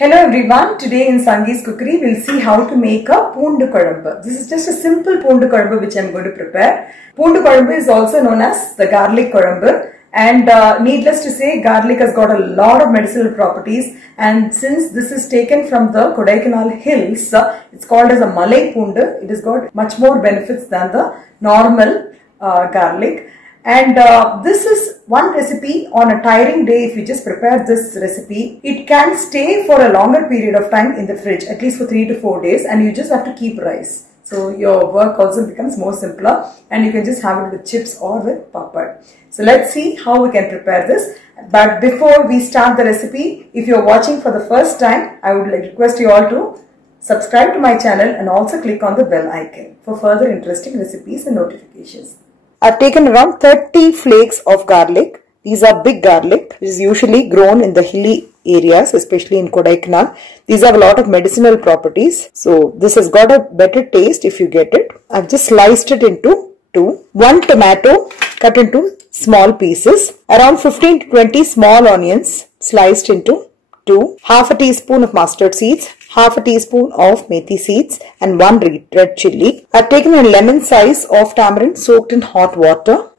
Hello everyone, today in Sangee's Cookery we'll see how to make a Poondu Kodumbu. This is just a simple Poondu Kodumbu which I'm going to prepare. Poondu Kodumbu is also known as the garlic Kodumbu, and needless to say, garlic has got a lot of medicinal properties, and since this is taken from the Kodaikanal hills, it's called as a Malai Poondu. It has got much more benefits than the normal garlic. And this is one recipe on a tiring day. If you just prepare this recipe, it can stay for a longer period of time in the fridge, at least for 3 to 4 days, and you just have to keep rice. So your work also becomes more simpler, and you can just have it with chips or with papad. So let's see how we can prepare this. But before we start the recipe, if you're watching for the first time, I would like to request you all to subscribe to my channel and also click on the bell icon for further interesting recipes and notifications. I've taken around 30 flakes of garlic. These are big garlic, which is usually grown in the hilly areas, especially in Kodaikanal. These have a lot of medicinal properties. So this has got a better taste if you get it. I've just sliced it into two. One tomato cut into small pieces. Around 15 to 20 small onions sliced into two. Half a teaspoon of mustard seeds. Half a teaspoon of methi seeds and one red chilli. I've taken a lemon size of tamarind soaked in hot water.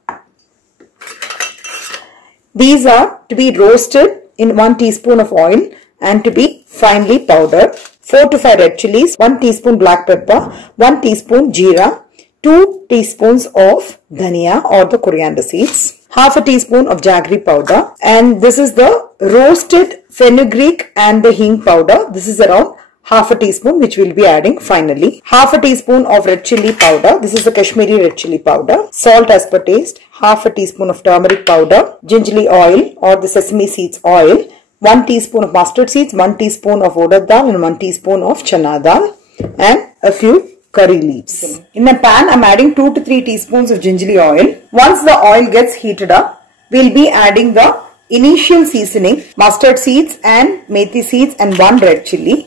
These are to be roasted in 1 teaspoon of oil and to be finely powdered. 4 to 5 red chillies, 1 teaspoon black pepper, 1 teaspoon jeera, 2 teaspoons of dhania or the coriander seeds, half a teaspoon of jaggery powder, and this is the roasted fenugreek and the hing powder. This is around half a teaspoon, which we'll be adding finally. Half a teaspoon of red chilli powder. This is the Kashmiri red chilli powder. Salt as per taste. Half a teaspoon of turmeric powder. Gingerly oil or the sesame seeds oil. 1 teaspoon of mustard seeds. 1 teaspoon of urad dal and 1 teaspoon of chana dal. And a few curry leaves. In a pan, I'm adding 2 to 3 teaspoons of gingerly oil. Once the oil gets heated up, we'll be adding the initial seasoning. Mustard seeds and methi seeds and 1 red chilli.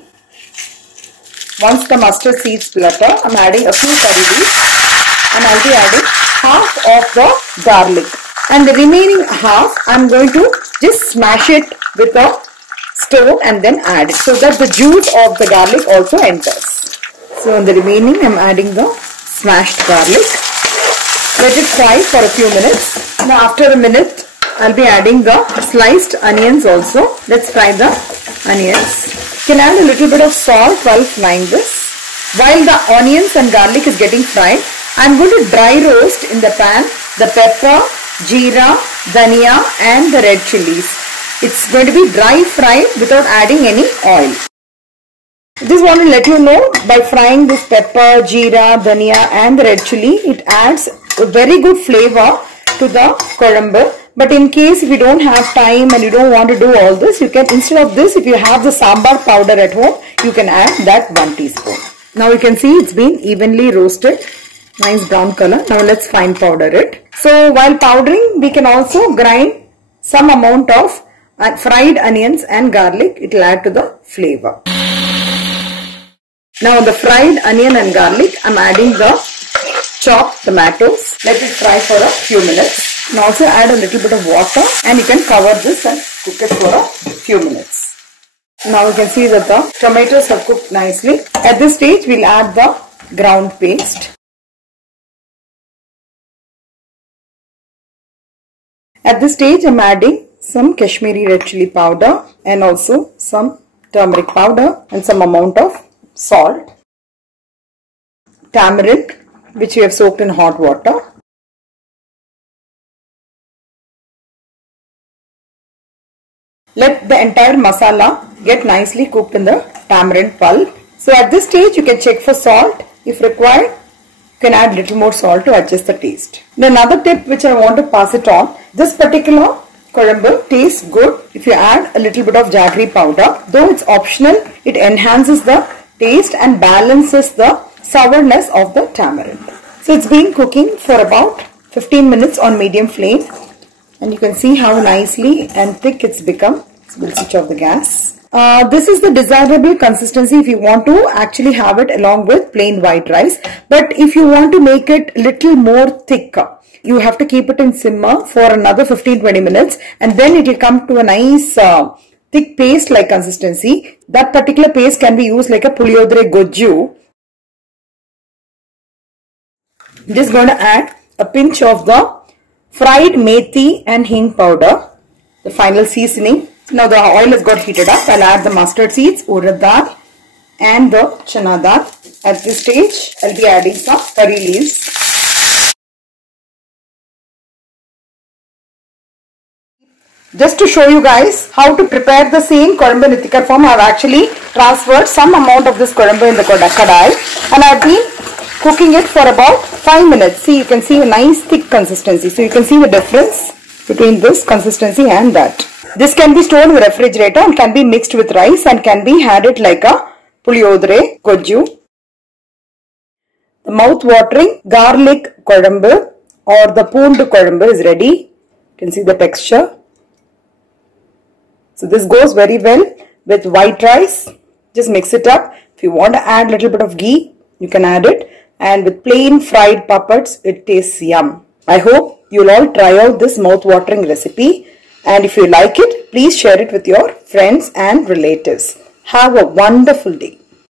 Once the mustard seeds flutter, I'm adding a few curry leaves and I'll be adding half of the garlic. And the remaining half, I'm going to just smash it with a stone and then add it so that the juice of the garlic also enters. So in the remaining, I'm adding the smashed garlic. Let it fry for a few minutes. Now after a minute, I'll be adding the sliced onions also. Let's fry the onions. You can add a little bit of salt while frying this. While the onions and garlic is getting fried, I'm going to dry roast in the pan the pepper, jeera, dhania and the red chillies. It's going to be dry fried without adding any oil. I just want to let you know, by frying this pepper, jeera, dhania and the red chilli, it adds a very good flavor to the kodumbu. But in case if you don't have time and you don't want to do all this, you can, instead of this, if you have the sambar powder at home, you can add that 1 teaspoon. Now you can see it's been evenly roasted. Nice brown color. Now let's fine powder it. So while powdering, we can also grind some amount of fried onions and garlic. It will add to the flavor. Now the fried onion and garlic, I'm adding the chopped tomatoes. Let it fry for a few minutes. And also add a little bit of water and you can cover this and cook it for a few minutes. Now you can see that the tomatoes have cooked nicely. At this stage, we'll add the ground paste. At this stage, I'm adding some Kashmiri red chilli powder and also some turmeric powder and some amount of salt. Tamarind, which we have soaked in hot water. Let the entire masala get nicely cooked in the tamarind pulp. So at this stage, you can check for salt. If required, you can add little more salt to adjust the taste. Now another tip which I want to pass it on, this particular kodumbu tastes good if you add a little bit of jaggery powder. Though it's optional, it enhances the taste and balances the sourness of the tamarind. So it's been cooking for about 15 minutes on medium flame. And you can see how nicely and thick it's become. So we'll switch off the gas. This is the desirable consistency if you want to actually have it along with plain white rice. But if you want to make it little more thicker, you have to keep it in simmer for another 15-20 minutes and then it will come to a nice thick paste like consistency. That particular paste can be used like a puliyodare gojju. Just going to add a pinch of the fried methi and hing powder, the final seasoning. Now the oil has got heated up. I'll add the mustard seeds, urad dal and the chana dal. At this stage, I'll be adding some curry leaves. Just to show you guys how to prepare the same kodumbu in thicker form, I have actually transferred some amount of this kodumbu in the kadai and I have been cooking it for about 5 minutes. See, you can see a nice thick consistency. So you can see the difference between this consistency and that. This can be stored in the refrigerator and can be mixed with rice and can be added like a puliyodare gojju. The mouth-watering garlic kodumbu or the poondu kodumbu is ready. You can see the texture. So this goes very well with white rice. Just mix it up. If you want to add a little bit of ghee, you can add it. And with plain fried puppets, it tastes yum. I hope you'll all try out this mouth-watering recipe. And if you like it, please share it with your friends and relatives. Have a wonderful day.